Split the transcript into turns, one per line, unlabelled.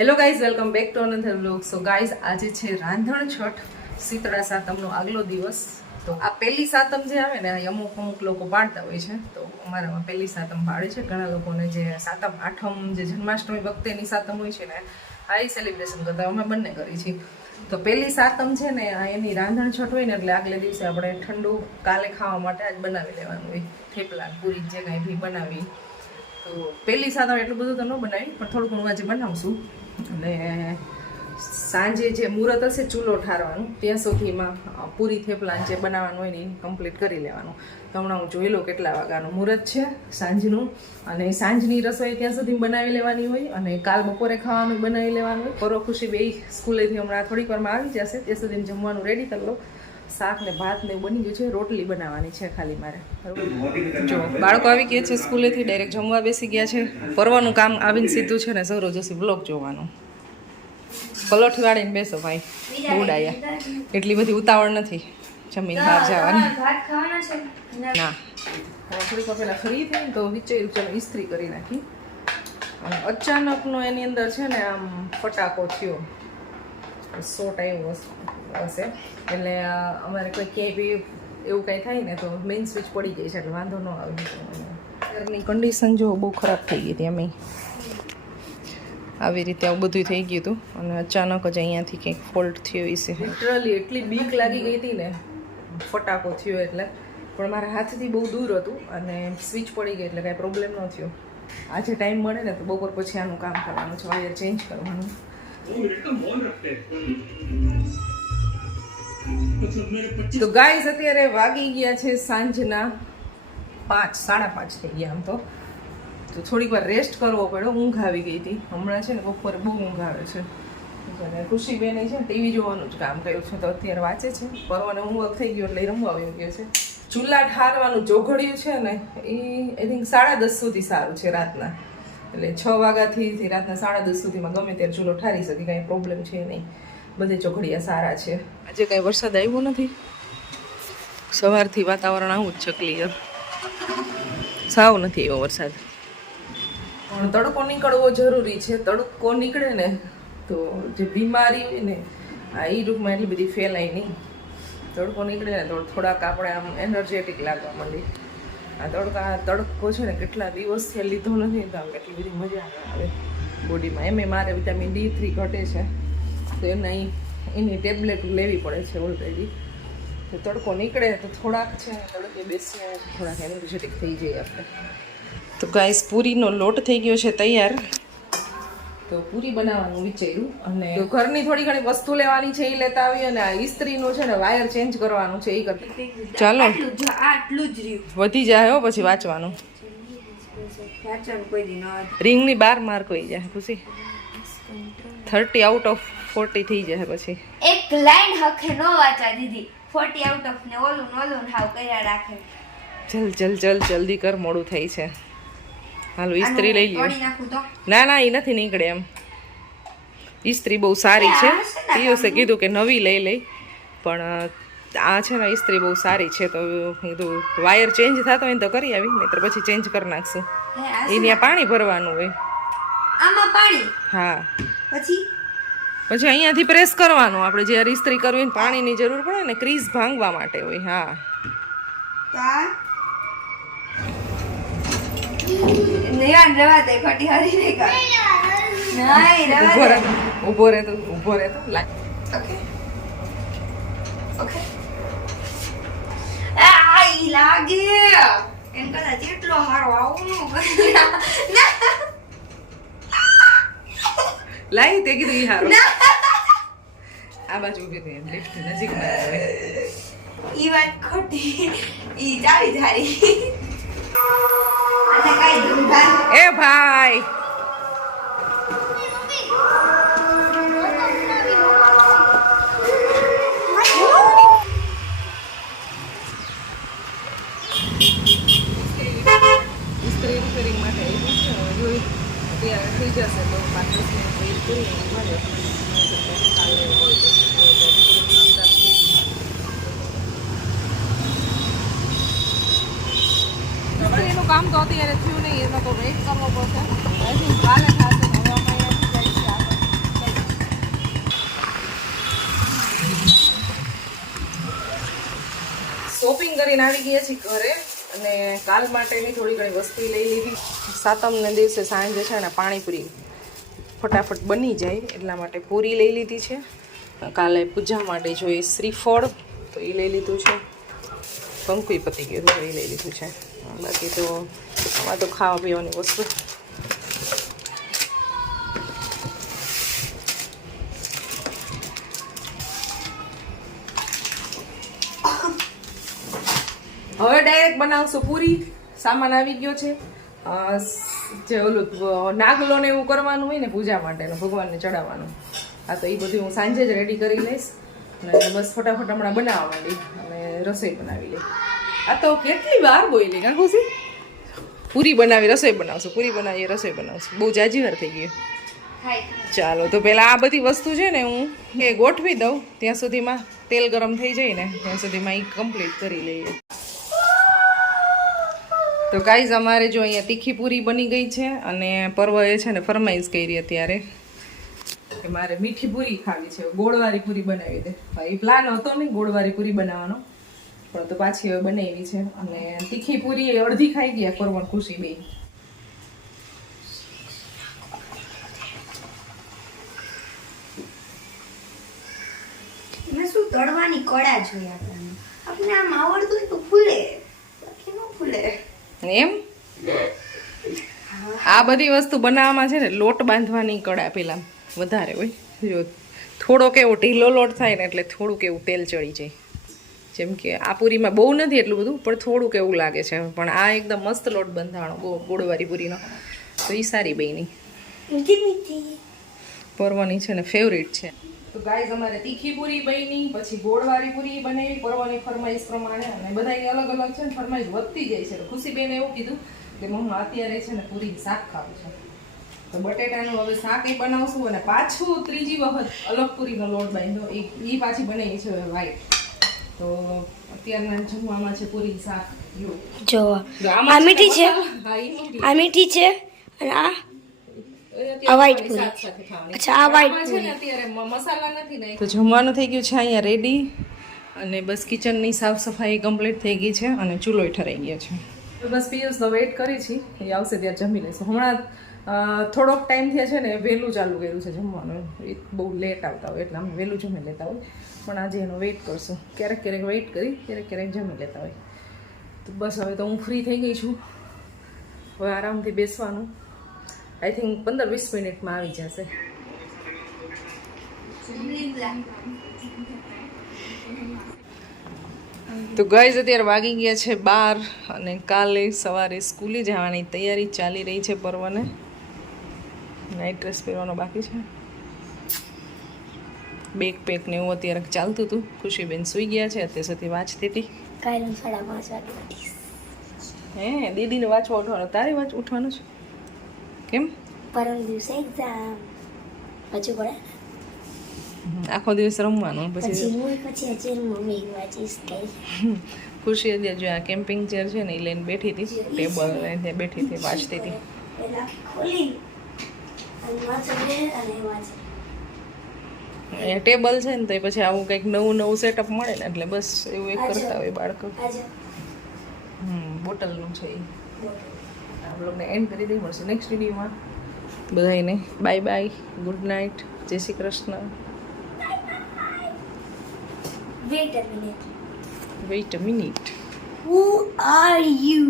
Hello guys welcome back to another blog so guys આજે છે રાંધણ છઠ, શીતળા સાતમનો આગલો દિવસ. તો આ પહેલી સાતમ જે આવે ને અમુક અમુક લોકો પાડતા હોય છે. તો અમારામાં પહેલી સાતમ પાડે છે. ઘણા લોકોને જે સાતમ, આઠમ જે જન્માષ્ટમી વખતેની સાતમ હોય છે ને, આ એ સેલિબ્રેશન કરતા અમે બંને કરી છીએ. તો પહેલી સાતમ છે ને, આ એની રાંધણ છઠ હોય ને, એટલે આગલે દિવસે આપણે ઠંડુ કાલે ખાવા માટે આજ બનાવી લેવાનું હોય. થેપલા, પૂરી જે કાંઈ બી બનાવી. તો પહેલી સાતમ એટલું બધું તો ન બનાવી, પણ થોડું ઘણું આજે બનાવશું. અને સાંજે જે મુહૂર્ત હશે ચૂલો ઠારવાનું, ત્યાં સુધીમાં પૂરી થેપલાન જે બનાવવાનું હોય ને કમ્પ્લીટ કરી લેવાનું. તો હમણાં હું જોઈ લઉં કેટલા વાગ્યાનું મુહૂર્ત છે, સાંજનું. અને સાંજની રસોઈ ત્યાં સુધી બનાવી લેવાની હોય અને કાલ બપોરે ખાવાનું બનાવી લેવાનું હોય. પરો ખુશી બે સ્કૂલેથી હમણાં થોડીક વારમાં આવી જશે, ત્યાં સુધી જમવાનું રેડી કરી લો શાક ને ભાત ને એવું બની ગયું છે રોટલી બનાવવાની છે ખાલી મારે. જો બાળકો આવી ગયા છે સ્કૂલેથી ડાયરેક્ટ જમવા બેસી ગયા છે. ફરવાનું કામ આવીને સીધું છે ને સૌરવ જોશી બ્લોગ જોવાનું. પલોઠી વાળીને બેસો ભાઈ ઉડાયા એટલી બધી ઉતાવળ નથી જમીન બહાર જવાની.
ભાત ખાવાના છે.
ના. થોડીક પહેલાં ફ્રી થઈ ને તો વિચાર્યું ચાલો ઇસ્ત્રી કરી નાખી. અને અચાનકનો એની અંદર છે ને આમ ફટાકો થયો. શોટ આવ્યો હશે- હશે. એટલે અમારે કોઈ ક્યાંય બી એવું કંઈ થાય ને તો મેઇન સ્વિચ પડી જાય છે એટલે વાંધો ન આવે. ઘરની કન્ડિશન જો બહુ ખરાબ થઈ ગઈ હતી અમે આવી રીતે આવું બધું થઈ ગયું હતું. અને અચાનક જ અહીંયાથી કંઈક ફોલ્ટ થયો હશે. લિટરલી એટલી બીક લાગી ગઈ હતી ને. ફટાકો થયો એટલે. પણ મારા હાથથી બહુ દૂર હતું અને સ્વિચ પડી ગઈ એટલે કાંઈ પ્રોબ્લેમ ન થયો. આજે ટાઈમ મળે ને તો બપોર પછી આનું કામ કરવાનું છે. વાયર ચેન્જ કરવાનું. તો ગાઈઝ અત્યારે વાગી ગયા છે સાંજના પાંચ, સાડા પાંચ થઈ ગયા આમ તો. તો થોડીક વાર રેસ્ટ કરવો પડ્યો, ઊંઘ આવી ગઈ હતી. હમણાં છે ને બપોરે બહુ ઊંઘ આવે છે. અને ખુશીબેને છે ને ટીવી જોવાનું જ કામ કર્યું છે, તો અત્યારે વાંચે છે. પરવાને ઊંઘ થઈ ગયો એટલે રમવા આવી ગયો છે. ચૂલા ઠારવાનું જોઘડ્યું છે ને, એ આઈ થિંક સાડા દસ સુધી સારું છે રાતના. એટલે છ વાગ્યાથી, રાતના સાડા દસ સુધીમાં ગમે ત્યારે ચૂલો ઠારી શકે, કાંઈ પ્રોબ્લેમ છે નહીં. બધે ચોઘડિયા સારા છે. આજે કાંઈ વરસાદ આવ્યો નથી. સવારથી વાતાવરણ આવું જ છે ક્લિયર સાવ નથી એવો વરસાદ. પણ તડકો નીકળવો જરૂરી છે. તડકો નીકળે ને તો જે બીમારી હોય ને આ એ રૂપમાં એટલી બધી ફેલાય નહીં. તડકો નીકળે ને તો થોડાક આપણે આમ એનર્જેટિક લાગવા માંડી આ તડકા તડકો છે ને કેટલા દિવસથી લીધો નથી તો આમ કેટલી બધી મજા આવે. બોડીમાં એમે મારે વિટામિન ડી થ્રી ઘટે છે. તો એમને એની ટેબ્લેટ લેવી પડે છે ઓલરેડી તો તડકો નીકળે તો થોડાક છે ને તડકે બેસીએ થોડાક એનર્જેટિક થઈ જાય આપણે. તો ગાઈસ પૂરીનો લોટ થઈ ગયો છે તૈયાર. તો પૂરી બનાવવાનું વિચાર્યું અને ઘરની થોડી ઘણી વસ્તુ લેવાની છે એ લેતા આવી અને આ ઇસ્ત્રીનું છે ને વાયર ચેન્જ કરવાનું છે એ કરતા ચાલો.
આટલું જ
વધી જાય હો પછી વાંચવાનું. રિંગની બાર માર્ક હોઈ જાય ખુશી. થર્ટી આઉટ ઓફ ફોર્ટી થઈ જશે પછી.
એક લાઈન હખે નો વાંચવા દીધી. ફોર્ટી આઉટ ઓફ ને ઓલું ઓલું હાવ કર્યા રાખે.
ચલ ચલ ચલ જલ્દી કર મોડું થાય છે. હાલો ઇસ્ત્રી લઈ લ્યો.
તો.
ના ના એ નથી નીકળે એમ. ઇસ્ત્રી બહુ સારી છે. પિયુષે કીધું કે નવી લઈ લઈ. પણ આ છે ને ઇસ્ત્રી બહુ સારી છે તો કીધું વાયર ચેન્જ થતો હોય તો કરી આવી નહીતર પછી ચેન્જ કરી નાખશું. એ ત્યાં પાણી ભરવાનું હોય.
આમાં પાણી?
હા.
પછી?
પછી અહીંયાથી પ્રેસ કરવાનું. આપણે જ્યારે ઇસ્ત્રી કરવી હોય પાણીની જરૂર પડે ને ક્રીઝ ભાંગવા માટે હોય હા.
રવા
રહે તો ઊભો રહે તો
ઓકે. ઓકે. લાગે. એમ કદાચ એટલો હારો આવું ના.
લાઈ તે કીધું ઈ હારું. આ બાજુ ઊભી થઈ લિફ્ટ નજીકમાં આવે.
ઈ વાત ખોટી. ઈ જાવી ધારી અને કઈ ધૂમધામ
એ ભાઈ. ઇસ્ત્રી રિપેરિંગ માટે આવ્યું છે હવે જોઈ અત્યારે થઈ જશે તો પાંચ એનું કામ તો અત્યારે થયું નહીં, એનો તો વેઇટ કરવો પડશે. આઈ શોપિંગ કરીને આવી ગયા છીએ ઘરે અને કાલ માટેની થોડી ઘણી વસ્તુ લઈ લીધી. સાતમને દિવસે સાંજે છે ને પાણીપુરી. ફટાફટ બની જાય એટલા માટે પૂરી લઈ લીધી છે. કાલે પૂજા માટે જોઈએ શ્રીફળ તો એ લઈ લીધું છે. કંકુઈ પતી ગયું તો એ લઈ લીધું છે. બાકી તો આમાં તો ખાવા પીવાની વસ્તુ. હવે ડાયરેક્ટ બનાવશું પૂરી. સામાન આવી ગયો છે. જે ઓલું નાગલો ને એવું કરવાનું હોય ને પૂજા માટેનું ભગવાનને ચડાવવાનું. હા તો એ બધું હું સાંજે જ રેડી કરી લઈશ. અને બસ ફટાફટ હમણાં બનાવવા માંડી. અને રસોઈ બનાવી લઈ આ તો કેટલી વાર બોલી ખુશી પૂરી બનાવી રસોઈ બનાવશું. પૂરી બનાવી રસોઈ બનાવશું. બહુ જાજી વાર થઈ ગઈ ચાલો તો પહેલાં આ બધી વસ્તુ છે ને હું એ ગોઠવી દઉં. ત્યાં સુધીમાં તેલ ગરમ થઈ જાય ને ત્યાં સુધીમાં એ કમ્પ્લીટ કરી લઈએ. તો ગાઈઝ અમારે જો અહીંયા તીખી પૂરી બની ગઈ છે અને પર્વએ છે ને ફરમાઈશ કરી અત્યારે કે મારે મીઠી પૂરી ખાવી છે. ગોળવાળી પૂરી બનાવી દે. ભાઈ પ્લાન હતો ને ગોળવાળી પૂરી બનાવવાનો. પણ તો પાછી હવે બનાવી છે અને તીખી પૂરી અડધી ખાઈ ગયા પરવણ ખુશી બે
શું તળવાની કળા જોઈ આપણને આપણે આમ આવડતું હોય તો ફૂલે. બાકી ન ફૂલે.
એમ? આ બધી વસ્તુ બનાવવામાં છે ને લોટ બાંધવાની કળા પેલા વધારે હોય. જો થોડોક એવો ઢીલો લોટ થાય ને એટલે થોડુંક એવું તેલ ચડી જાય. જેમ કે આ પૂરીમાં બહુ નથી એટલું બધું પણ થોડુંક એવું લાગે છે. પણ આ એકદમ મસ્ત લોટ બંધાણો ગો- ગોળવાળી પૂરીનો. તો એ સારી બની. પરવાની છે ને ફેવરિટ છે. તો ગાઈઝ અમારે તીખી પૂરી બની પછી ગોળવાળી પૂરી બનાવી પરવાની ફરમાઈશ પ્રમાણે અને બધા અલગ અલગ છે ને ફરમાઈશ વધતી જાય છે. ખુશીબેને એવું કીધું કે મમ્મા અત્યારે છે ને પૂરી શાક ખાવું છે. તો બટેટાનું હવે શાક એ બનાવશું અને પાછું ત્રીજી વખત અલગ પૂરીનો લોટ બાંધ્યો. એ એ પાછી બનાવી છે હવે વ્હાઈટ તો અત્યારના જમવામાં છે પૂરી શાક. જો.
આ મીઠી છે. આ મીઠી છે અને આ
આ
પૂરી. અચ્છા, આ white
છે અત્યારે મસાલા નથી નાખ્યા. તો જમવાનું થઈ ગયું છે અહીંયા રેડી અને બસ કિચનની સાફ સફાઈ કમ્પ્લીટ થઈ ગઈ છે અને ચૂલો ઠરાઈ ગયો છે. તો બસ પિયુષનો વેઇટ કરી છીએ એ આવશે ત્યારે જમી લઈશું હમણાં થોડોક ટાઈમ થયા છે ને વહેલું ચાલુ કર્યું છે જમવાનું. એ બહુ લેટ આવતા હોય એટલે અમે વહેલું જમી લેતા હોય. પણ આજે એનો વેઇટ કરશું. ક્યારેક ક્યારેક વેઇટ કરી ક્યારેક ક્યારેક જમી લેતા હોય. તો બસ હવે તો હું ફ્રી થઈ ગઈ છું. હવે આરામથી બેસવાનું. આઈ થિંક પંદર વીસ મિનિટમાં આવી જશે. તો ગાઈઝ અત્યારે વાગી ગયા છે બાર અને કાલે સવારે સ્કૂલે જવાની તૈયારી ચાલી રહી છે પર્વને. નાઇટ ડ્રેસ પહેરવાનો બાકી છે. બેગ પેક ને એવું અત્યારે ચાલતું હતું. ખુશીબેન સૂઈ ગયા છે અત્યાર સુધી વાંચતી હતી.
કાલે સાડા પાંચ વાગે
હે દીદીને વાંચવા ઉઠવાનું તારે વાંચ ઉઠવાનું છે? કેમ
પરમ દિવસે એક્ઝામ પછી પડે
આખો દિવસ રમવાનું પછી
પછી હજી મમ્મી વાંચીશ કઈ
ખુશી હતી જો આ કેમ્પિંગ ચેર છે ને એ લઈને બેઠી હતી ટેબલ લઈને ત્યાં બેઠી હતી વાંચતી હતી ટેબલ છે ને તો પછી આવું કંઈક નવું નવું સેટઅપ મળે ને એટલે બસ એવું એક કરતા હોય બાળકો હમ બોટલનું છે એ આ બ્લોગને એન્ડ કરી દઈ મળશે નેક્સ્ટ વિડીયોમાં બધાને બાય બાય ગુડ નાઇટ જય Shri Krishna.
Wait a minute
wait a minute
Who are you?